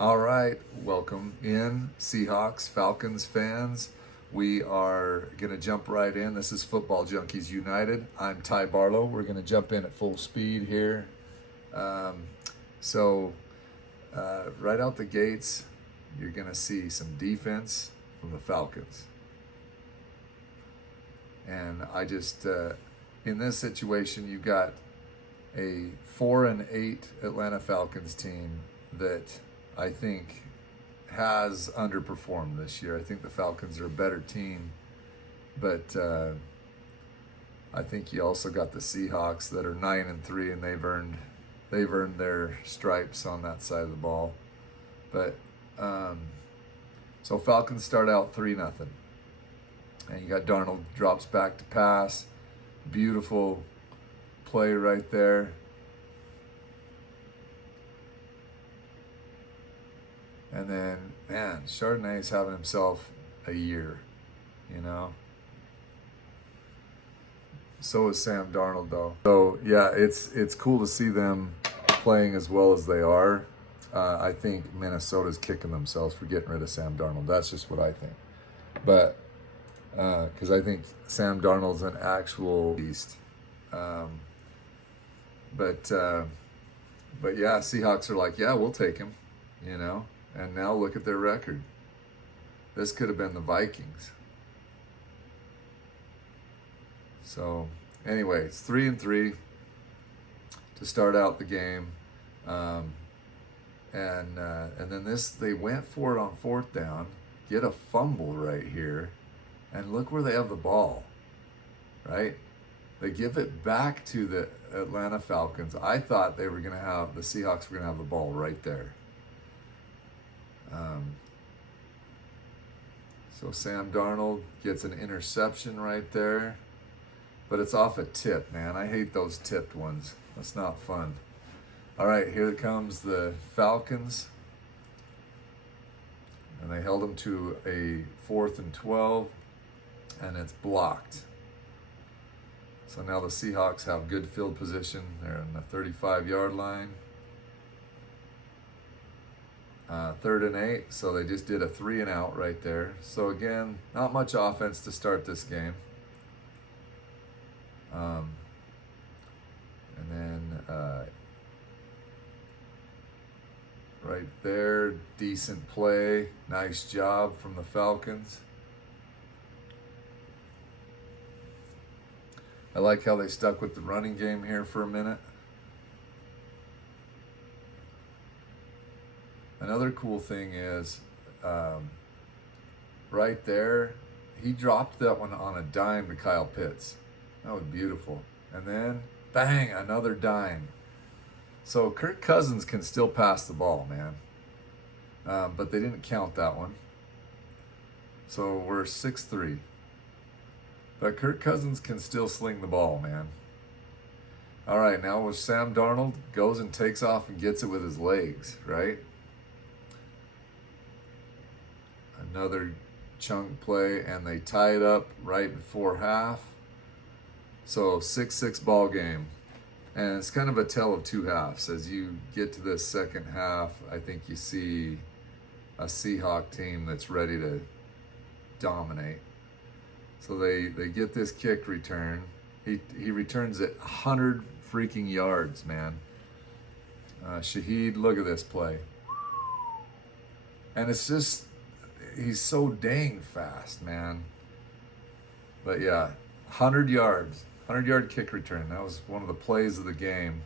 All right, welcome in, Seahawks, Falcons fans. We are going to jump right in. This is Football Junkies United. I'm Ty Barlow. We're going to jump in at full speed here. Um, so, right out the gates, you're going to see some defense from the Falcons. And in this situation, you've got a 4-8 Atlanta Falcons team that I think has underperformed this year. I think the Falcons are a better team, but I think you also got the Seahawks that are 9-3, and they've earned their stripes on that side of the ball. But so Falcons start out 3-0, and you got Darnold drops back to pass, beautiful play right there. And then, man, Chardonnay's having himself a year, you know? So is Sam Darnold, though. So, yeah, it's cool to see them playing as well as they are. I think Minnesota's kicking themselves for getting rid of Sam Darnold. That's just what I think. But, because I think Sam Darnold's an actual beast. But yeah, Seahawks are like, yeah, we'll take him, you know? And now look at their record. This could have been the Vikings. So anyway, it's 3-3 to start out the game. And then they went for it on fourth down, get a fumble right here, and look where they have the ball, right? They give it back to the Atlanta Falcons. I thought the Seahawks were going to have the ball right there. So Sam Darnold gets an interception right there, but it's off a tip, man. I hate those tipped ones. That's not fun. All right, here comes the Falcons, and they held them to a 4th and 12, and it's blocked. So now the Seahawks have good field position. They're on the 35-yard line. 3rd and 8, so they just did a 3-and-out right there. So again, not much offense to start this game. And then right there, decent play. Nice job from the Falcons. I like how they stuck with the running game here for a minute. Another cool thing is, right there, he dropped that one on a dime to Kyle Pitts. That was beautiful. And then, bang, another dime. So Kirk Cousins can still pass the ball, man. But they didn't count that one. So we're 6-3. But Kirk Cousins can still sling the ball, man. All right, now with Sam Darnold, goes and takes off and gets it with his legs, right? Another chunk play, and they tie it up right before half. So 6-6 ball game. And it's kind of a tale of two halves. As you get to this second half, I think you see a Seahawk team that's ready to dominate. So they get this kick return. He returns it 100 freaking yards, man. Shaheed, look at this play. And it's just, he's so dang fast, man. But yeah, 100 yards, 100-yard kick return. That was one of the plays of the game.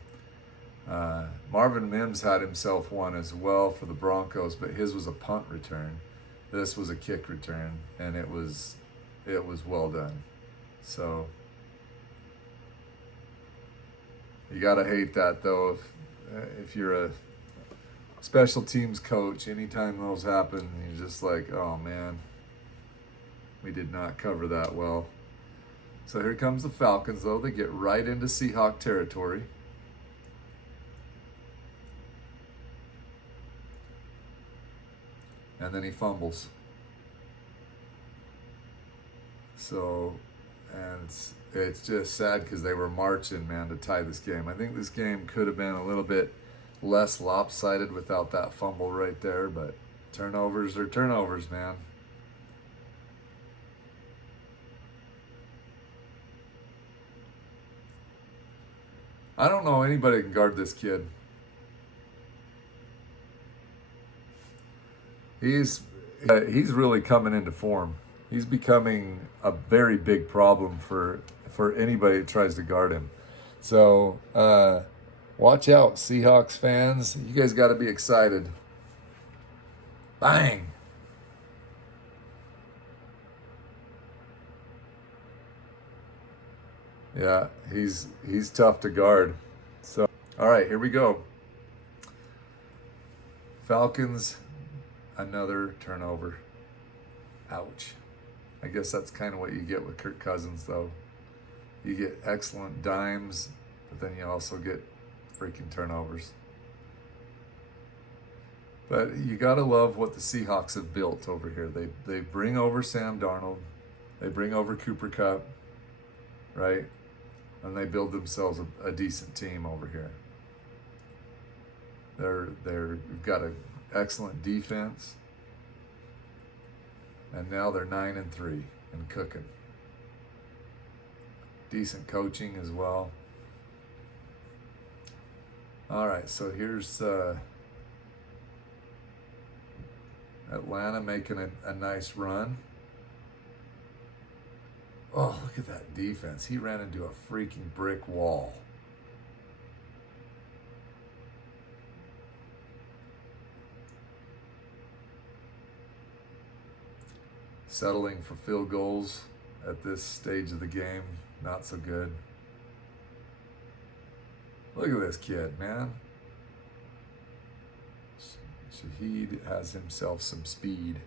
Marvin Mims had himself one as well for the Broncos, but his was a punt return. This was a kick return, and it was well done. So you gotta hate that, though, if you're a special teams coach. Anytime those happen, you're just like, oh man, we did not cover that well. So here comes the Falcons, though. They get right into Seahawk territory. And then he fumbles. So, and it's just sad because they were marching, man, to tie this game. I think this game could have been a little bit less lopsided without that fumble right there, but turnovers are turnovers, man. I don't know anybody can guard this kid. He's really coming into form. He's becoming a very big problem for anybody that tries to guard him. So watch out, Seahawks fans. You guys got to be excited. Bang! Yeah, he's tough to guard. So, all right, here we go. Falcons, another turnover. Ouch. I guess that's kind of what you get with Kirk Cousins, though. You get excellent dimes, but then you also get freaking turnovers. But you got to love what the Seahawks have built over here. They bring over Sam Darnold. They bring over Cooper Kupp, right? And they build themselves a decent team over here. They've got an excellent defense, and now they're 9-3 and cooking. Decent coaching as well. All right, so here's Atlanta making a nice run. Oh, look at that defense. He ran into a freaking brick wall. Settling for field goals at this stage of the game, not so good. Look at this kid, man. Shaheed has himself some speed.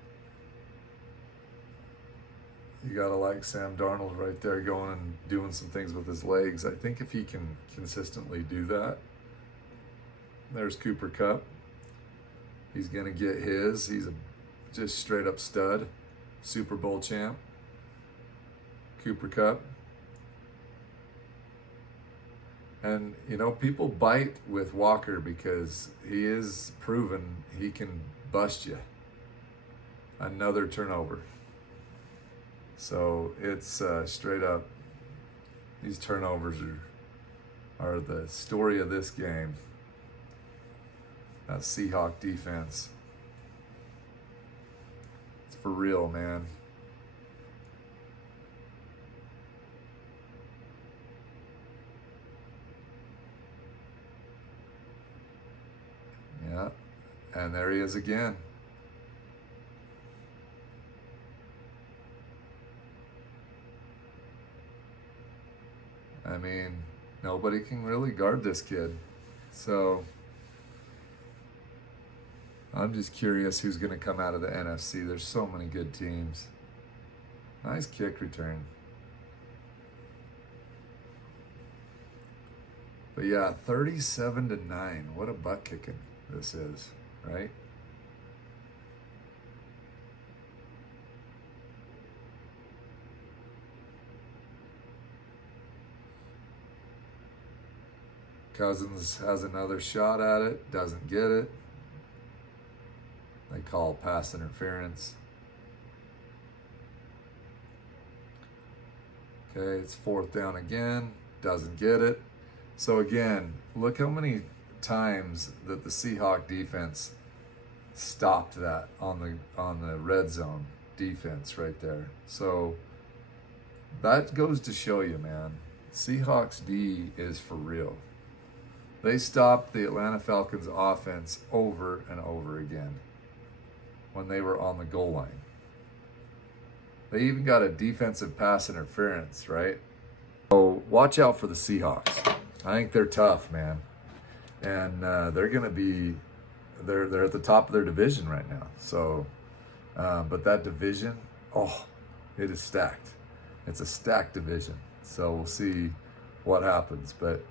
You gotta like Sam Darnold right there going and doing some things with his legs. I think if he can consistently do that. There's Cooper Kupp. He's gonna get his. He's a just straight up stud. Super Bowl champ. Cooper Kupp. And, you know, people bite with Walker because he is proven he can bust you. Another turnover. So it's straight up, these turnovers are the story of this game. That Seahawk defense. It's for real, man. Yeah, and there he is again. I mean, nobody can really guard this kid. So I'm just curious who's going to come out of the NFC. There's so many good teams. Nice kick return. But yeah, 37-9. What a butt kicking this is, right? Cousins has another shot at it, doesn't get it. They call pass interference. Okay, it's 4th down again, doesn't get it. So again, look how many times that the Seahawk defense stopped that on the red zone defense right there. So that goes to show you, man, Seahawks D is for real. They stopped the Atlanta Falcons offense over and over again when they were on the goal line. They even got a defensive pass interference, right? So watch out for the Seahawks. I think they're tough, man. And they're going to be, they're at the top of their division right now. So, but that division, oh, it is stacked. It's a stacked division. So we'll see what happens. But,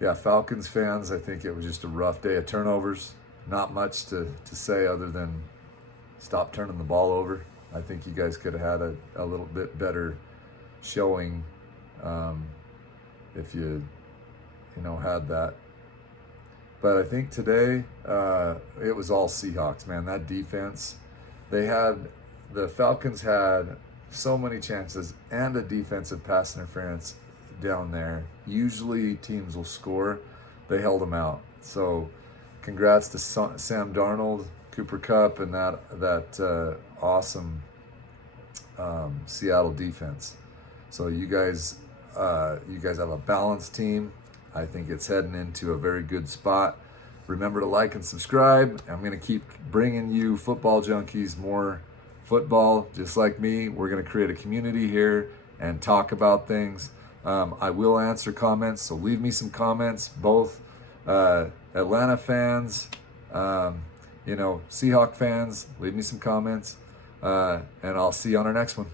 yeah, Falcons fans, I think it was just a rough day of turnovers. Not much to say other than stop turning the ball over. I think you guys could have had a little bit better showing if you had that. But I think today it was all Seahawks, man. That defense, the Falcons had so many chances and a defensive pass interference down there. Usually teams will score. They held them out. So congrats to Sam Darnold, Cooper Kupp, and that awesome Seattle defense. So you guys have a balanced team. I think it's heading into a very good spot. Remember to like and subscribe. I'm going to keep bringing you football junkies more football, just like me. We're going to create a community here and talk about things. I will answer comments, so leave me some comments, both Atlanta fans, Seahawk fans, leave me some comments, and I'll see you on our next one.